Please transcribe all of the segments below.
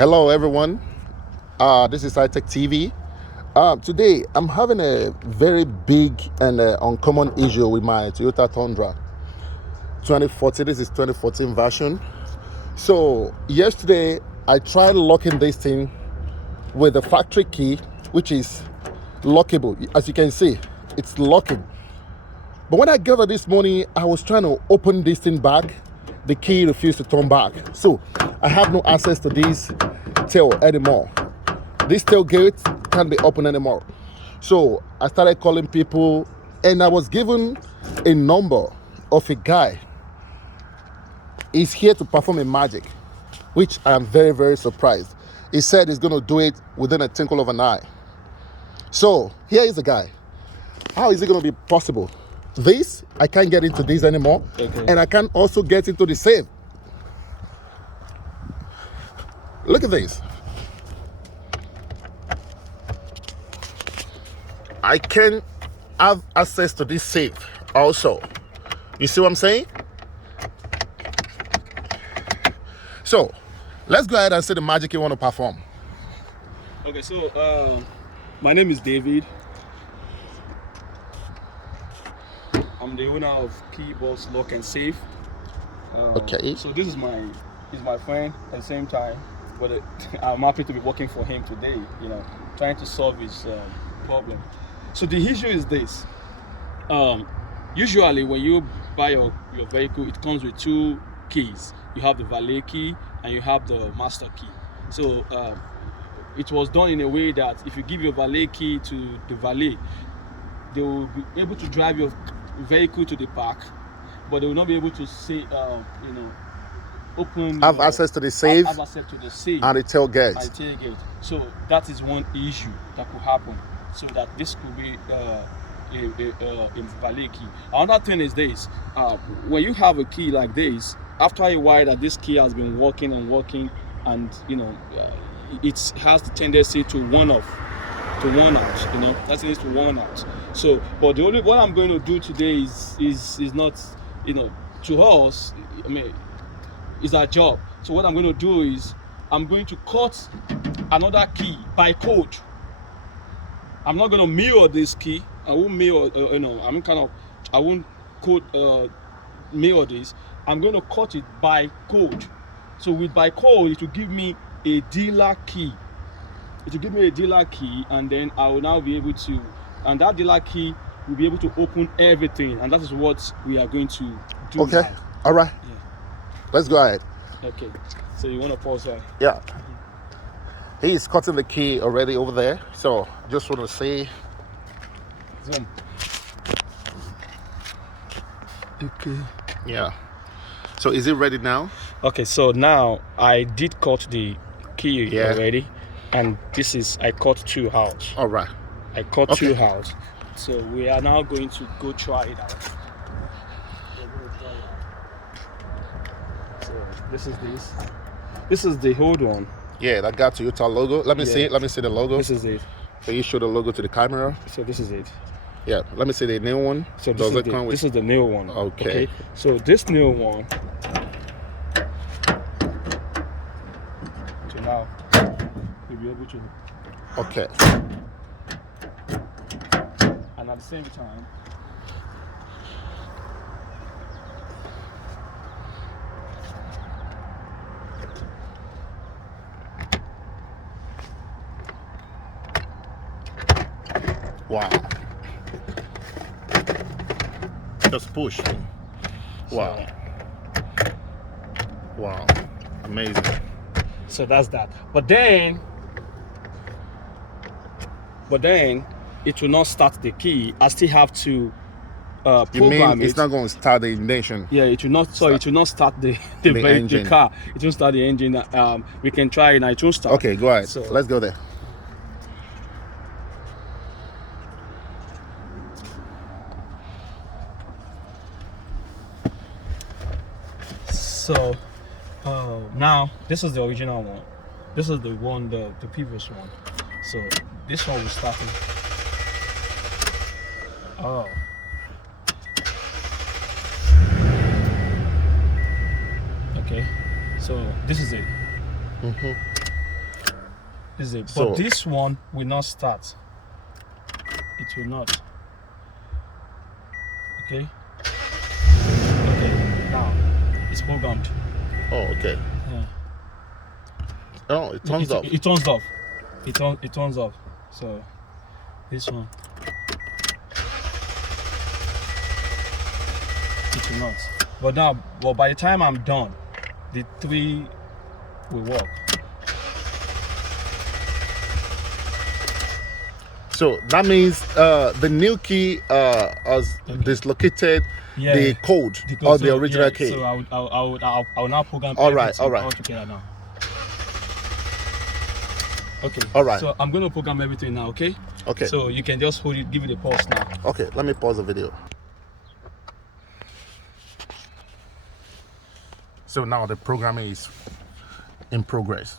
Hello, everyone. This is iTech TV. Today, I'm having a very big and uncommon issue with my Toyota Tundra 2014. This is 2014 version. So yesterday, I tried locking this thing with the factory key, which is lockable. As you can see, it's locking. But when I got up this morning, I was trying to open this thing back. The key refused to turn back. So I have no access to this tail anymore. This tailgate can't be opened anymore. So I started calling people, and I was given a number of a guy. He's here to perform a magic, which I am very, very surprised. He said he's going to do it within a twinkle of an eye. So here is the guy. How is it going to be possible? This, I can't get into this anymore. Okay. And I can't also get into the safe. Look at this. I can have access to this safe also. You see what I'm saying? So let's go ahead and see the magic you want to perform. Okay, so my name is David. I'm the owner of Keybox Lock and Safe. Okay. So this is my friend at the same time, but I'm happy to be working for him today. Trying to solve his problem. So the issue is this. Usually when you buy your vehicle, it comes with two keys. You have the valet key and you have the master key. So it was done in a way that if you give your valet key to the valet, they will be able to drive your vehicle to the park, but they will not be able to say, open. Have access to the safe. Have access to the safe and the tailgate. And the tailgate. So that is one issue that could happen. So that this could be a valet key. Another thing is this: when you have a key like this, after a while that this key has been working, and it has the tendency to worn out. That needs to worn out. So, but what I'm going to do today is not, to us, it's our job. So what I'm going to do is I'm going to cut another key by code. I'm not going to mirror this key. I won't mirror, I won't code mirror this. I'm going to cut it by code. So with by code, it will give me a dealer key. It will give me a dealer key, and then I will now be able to, and that dealer key will be able to open everything, and that is what we are going to do. Okay, now. All right. Yeah. Let's go ahead. Okay, so you want to pause there? Yeah. He's cutting the key already over there, so just want to say. Zoom. Okay. Yeah. So is it ready now? Okay, so now I did cut the key already. And this is, I cut two out. All right. I cut two out. So we are now going to go try it out. So this is the old one. Yeah, that got Toyota logo. Let me see it. Let me see the logo. This is it. Can you show the logo to the camera? So this is it. Yeah, let me see the new one. So this is the new one. Okay. So this new one. So now you'll be able to. Okay. And at the same time, wow. Just push. Wow. Wow. Amazing. So that's that. But then it will not start the key. I still have to program you mean it's it. not going to start the ignition? Yeah, it will not. So it will not start the car. It won't start the engine. We can try it. It won't start. Okay, go ahead. So let's go there. So now this is the original one. This is the one, the previous one. So this one will start. Oh. Okay. So this is it. This is it. So- But this one will not start. It will not. Okay. Okay. Now it's programmed. Oh, okay. Yeah. Oh, it turns off. It turns off. It turns off. So this one. It will not. But now, well, by the time I'm done, the 3 will work. So that means the new key has dislocated Yeah. the code Because, of the so, original yeah, key. So I will now program All right, everything all right. all together now. Okay. All right. So I'm going to program everything now, okay? Okay. So you can just hold it, give it a pause now. Okay, let me pause the video. So now the programming is in progress.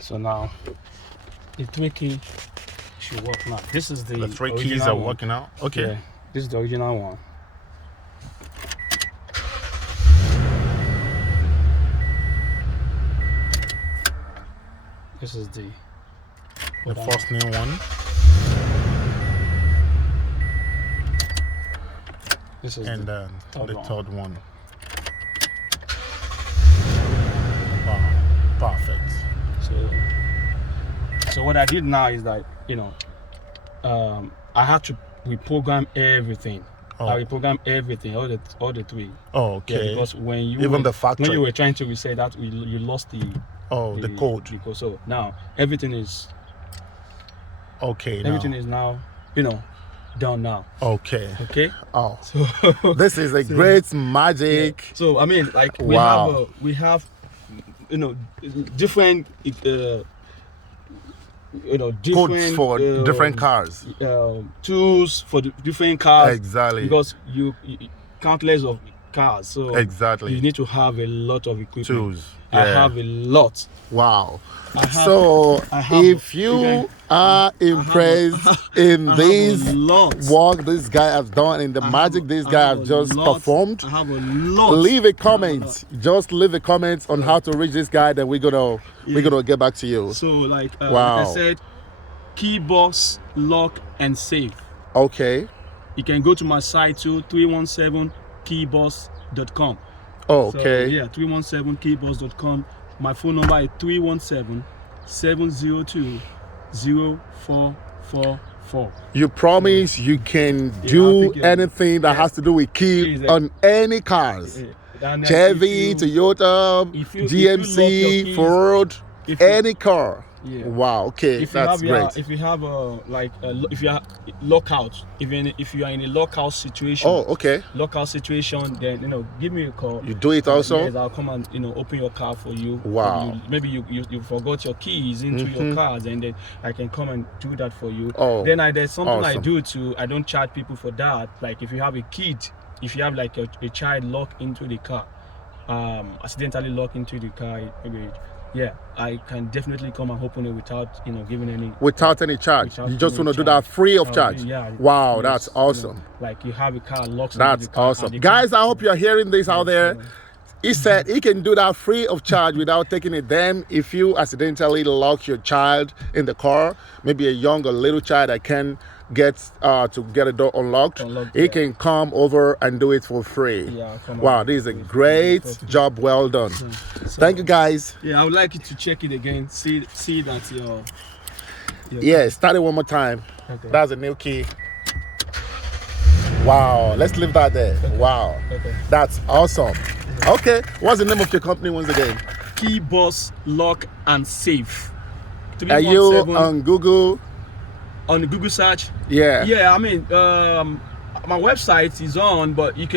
So now the 3 key should work now. This is the The 3 keys original are one. working out. Okay. Yeah, this is the original one. This is the The first new one. This is And the then the one. third one. Wow, perfect. So what I did now is that I had to reprogram everything. Oh. I reprogram everything, all the 3. Oh, Yeah, okay. because when you Even were, the factory. when you were trying to reset that, you lost the code. So now everything is Okay. everything now. is now done now. Okay. Okay. Oh, So this is a great magic. So I mean, like Wow. we have different different Codes for different cars. tools for the different cars. Exactly. Because you countless of cars, so Exactly. you need to have a lot of equipment. Tools. I Yeah. have a lot. Wow. I have- So I have- if you are impressed in I have this a lot. work this guy has done, in the magic this guy has just performed, I have a lot. leave a comment. Just leave a comment on how to reach this guy, then we're gonna get back to you. So like Wow. I said, keybox, lock and save. Okay. You can go to my site too, 317keyboss.com. Oh, So, okay. yeah, 317keyboss.com. My phone number is 317-702-0444. You promise you can I do think, yeah. anything that has to do with key Please, on any cars. And, Chevy, if you- Toyota, if you lock GMC, your keys- Ford, if you- any car. Yeah. Wow. Okay, if you that's have great. if you have if you are lockout, if you are in a lockout situation, Oh, okay. lockout situation, then give me a call. You do it also. Yes, I'll come and open your car for you. Wow. Maybe you forgot your keys into your cars, and then I can come and do that for you. Oh, Then there's something I awesome. do too. I don't charge people for that. Like if you have a kid, if you have like a child locked into the car, accidentally locked into the car, maybe. Yeah, I can definitely come and open it without giving any. Without any charge. Without You just any want to do charge. that free of charge. Yeah. Wow, Yes, that's awesome. Like you have a car locked. That's into the car, awesome. and the Guys, car- I hope you're hearing this out there. He said he can do that free of charge without taking it. Then if you accidentally lock your child in the car, maybe a young or little child that can get to get a door unlocked, he yeah. can come over and do it for free. Yeah, come Wow, on. this is a great job. Well done. Thank you, guys. Yeah, I would like you to check it again. See that your Yeah, start it one more time. Okay. That's a new key. Wow, let's leave that there. Wow, Okay. that's awesome. Okay, what's the name of your company once again? Keyboss Lock and Safe. Are you 317 on Google? on the Google search? Yeah. Yeah, I mean, my website is on, but you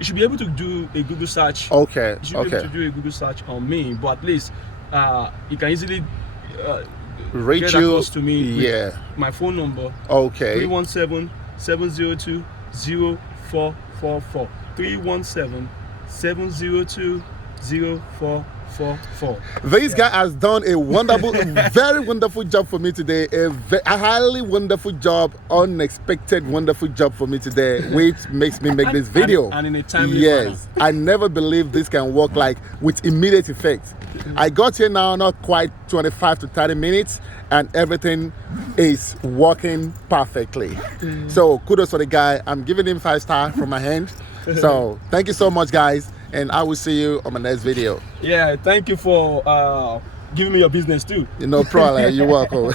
should be able to do a Google search. Okay. You should be able Okay. to do a Google search on me, but at least you can easily Reach get you. across to me. with Yeah. My phone number. Okay. 317-702-0444. 702-0444. This guy has done a wonderful, very wonderful job for me today. A highly wonderful job, unexpected wonderful job for me today, which makes me make this video. And in a timely Yes, I never believed this can work like with immediate effect. I got here now, not quite 25 to 30 minutes, and everything is working perfectly. So kudos for the guy. I'm giving him 5 stars from my hand. So thank you so much, guys, and I will see you on my next video. Yeah, thank you for giving me your business too. No problem. You're welcome.